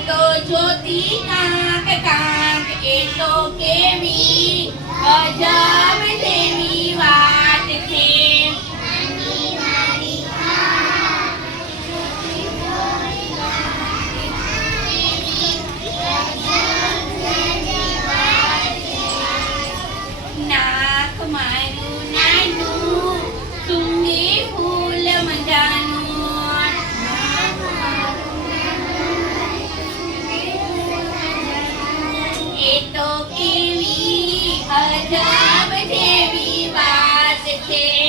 તો જોતી કાંક કાંક એ તો કેવી અજબ જેવી વાત છે નાક મારું અજબ જેવી વાત છે.